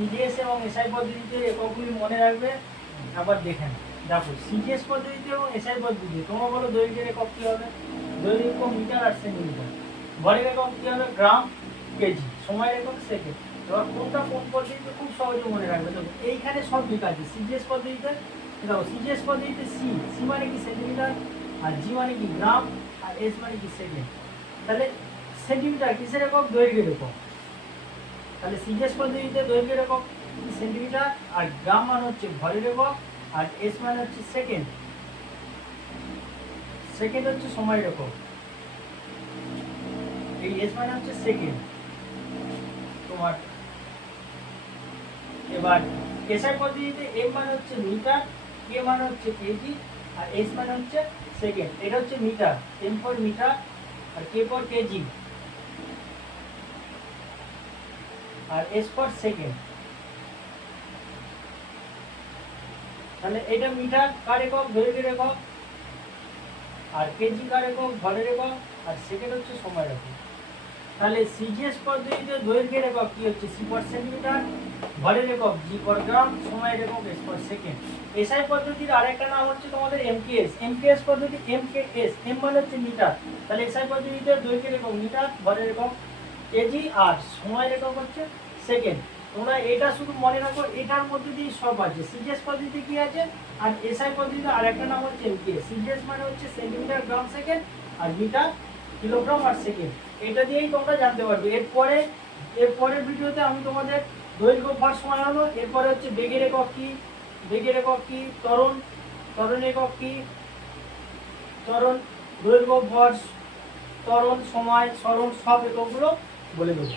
CGS এবং SI পদ্ধতিতে এককগুলি মনে রাখবে, আবার দেখে নাও। দেখো সিজিএস পদ্ধতিতে এবং এসআই পদ্ধতিতে তোমরা বলো দৈর্ঘ্যের একক কী হবে? দৈর্ঘ্য মিটার আর সেন্টিমিটার, ভরের একক কী হবে? গ্রাম, কেজি, সময়ের একক সেকেন্ড। এবার কোনটা কোন পদ্ধতিতে খুব সহজে মনে রাখবে। দেখো এইখানে সব ঠিক আছে। সিজিএস পদ্ধতিতে দেখো, সিজিএস পদ্ধতিতে সি মানে কি সেন্টিমিটার, আর জি মানে কি গ্রাম, আর এস মানে কি সেকেন্ড। তাহলে সেন্টিমিটার কিসের একক? দৈর্ঘ্যের একক। তাহলে সিজিএস পদ্ধতিতে দৈর্ঘ্যের একক সেন্টিমিটার, আর গ্রাম মানে হচ্ছে ভরের একক, আর এস মানে হচ্ছে সেকেন্ড। সেকেন্ড হচ্ছে সময়ের একক। এই এস মানে হচ্ছে সেকেন্ড তোমার। এবার এসআই পদ্ধতিতে এম মানে হচ্ছে মিটার, কে মানে হচ্ছে কেজি, আর এস মানে হচ্ছে সেকেন্ড। এটা হচ্ছে মিটার, এম ফর মিটার, আর কে ফর কেজি, আর এস ফর সেকেন্ড। তাহলে এটা মিটার কার একক? দৈর্ঘ্যের একক, আর কেজি কার একক? ভরের একক, আর সেকেন্ড হচ্ছে সময়ের একক। তাহলে সিজিএস পদ্ধতিতে দৈর্ঘ্যের একক কি হচ্ছে? সি ফর সেন্টিমিটার, ভরের একক জি ফর গ্রাম, সময়ের একক এস ফর সেকেন্ড। এসআই পদ্ধতির আরেকটা নাম হচ্ছে তোমাদের এমকেএস। এমকেএস পদ্ধতি এমকেএস, এম মানে হচ্ছে মিটার। তাহলে এসআই পদ্ধতিতে দৈর্ঘ্যের একক মিটার, ভরের একক কেজি, আর সময়ের একক হচ্ছে সেকেন্ড। তোমরা এটা শুধু মনে রাখো, এটার মধ্যে দিয়ে সব আছে। সিজিএস পদ্ধতিতে কি আছে, আর এসআই পদ্ধতিতে আরেকটা নাম হচ্ছে এমকেএস। সিজিএস মানে হচ্ছে সেন্টিমিটার, গ্রাম, সেকেন্ড, আর মিটার, কিলোগ্রাম আর সেকেন্ড। এটা দিয়েই তোমরা জানতে পারবে। এরপরের ভিডিওতে আমি তোমাদের দৈর্ঘ্য ভর সময় হলো, এরপরে হচ্ছে বেগের একক কি, বেগের একক কি, ত্বরণ একক কি, ত্বরণ, দৈর্ঘ্য ভর, ত্বরণ, সময়, সরণ, সব এককগুলো বলে দেবো।